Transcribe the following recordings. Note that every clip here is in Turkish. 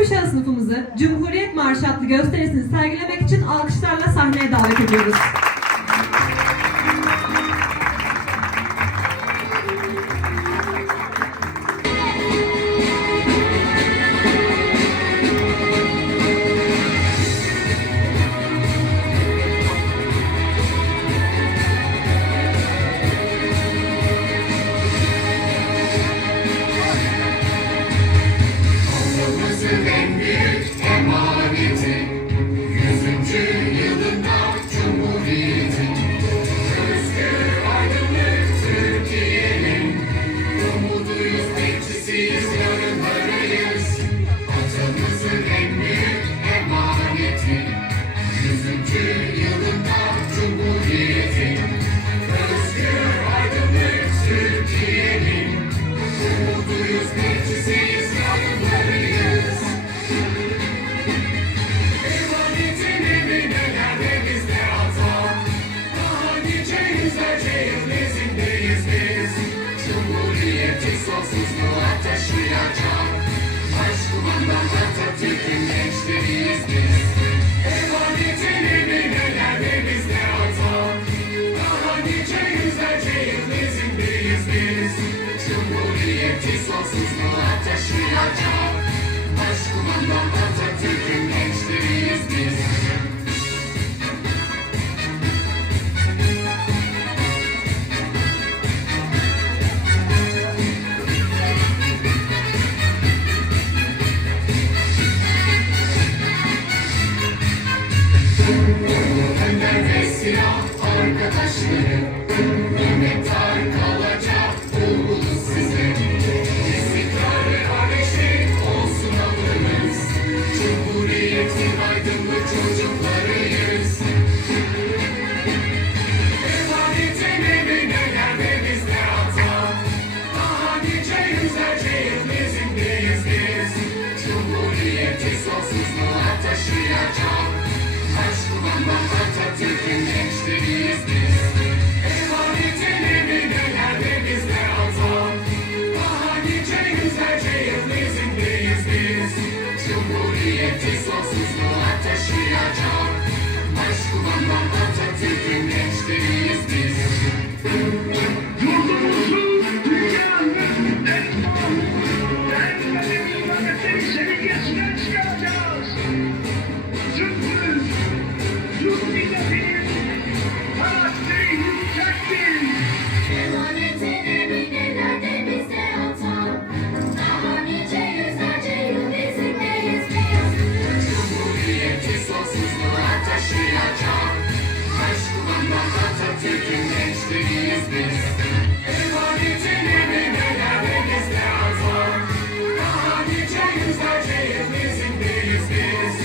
Gökkuşağı sınıfımızı Cumhuriyet Marşı adlı gösterisini sergilemek için alkışlarla sahneye davet ediyoruz. Başkumandan Atatürk'ün gençleriyiz biz Cumhuriyeti sonsuzluğa taşıyacak Başkumandan Atatürk'ün gençleriyiz biz Önder ve silah arkadaşları Minnettar kalacak oğlunuz size I can. Cumhuriyeti sonsuzluğa taşıyacak Başkumandan Atatürk'ün gençleriyiz biz Atatürk'ün gençleriyiz biz Emanetin eminelerde bizde hata Daha nice yüzlerce yıl izindeyiz biz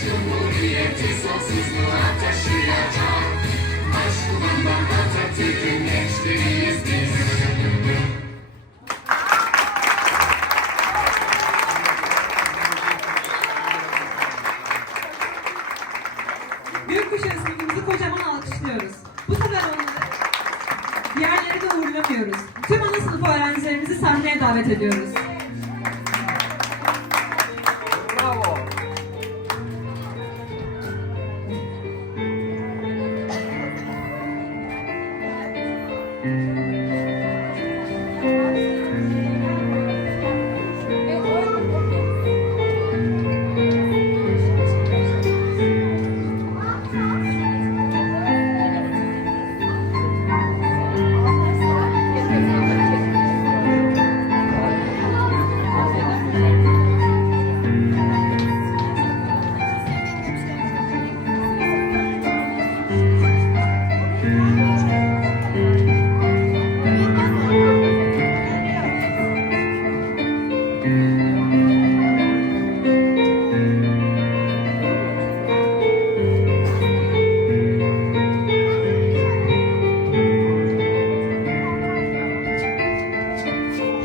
Cumhuriyeti sonsuzluğa taşıyacak Başkumandan Atatürk'ün gençleriyiz biz Gökkuşağı sınıfımızı uğurlamıyoruz. Tüm ana sınıf öğrencilerimizi sahneye davet ediyoruz.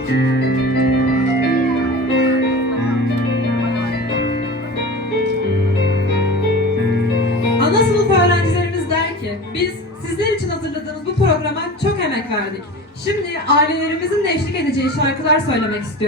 Ana öğrencilerimiz der ki, biz sizler için hazırladığımız bu programa çok emek verdik. Şimdi ailelerimizin de eşlik edeceği şarkılar söylemek istiyorum.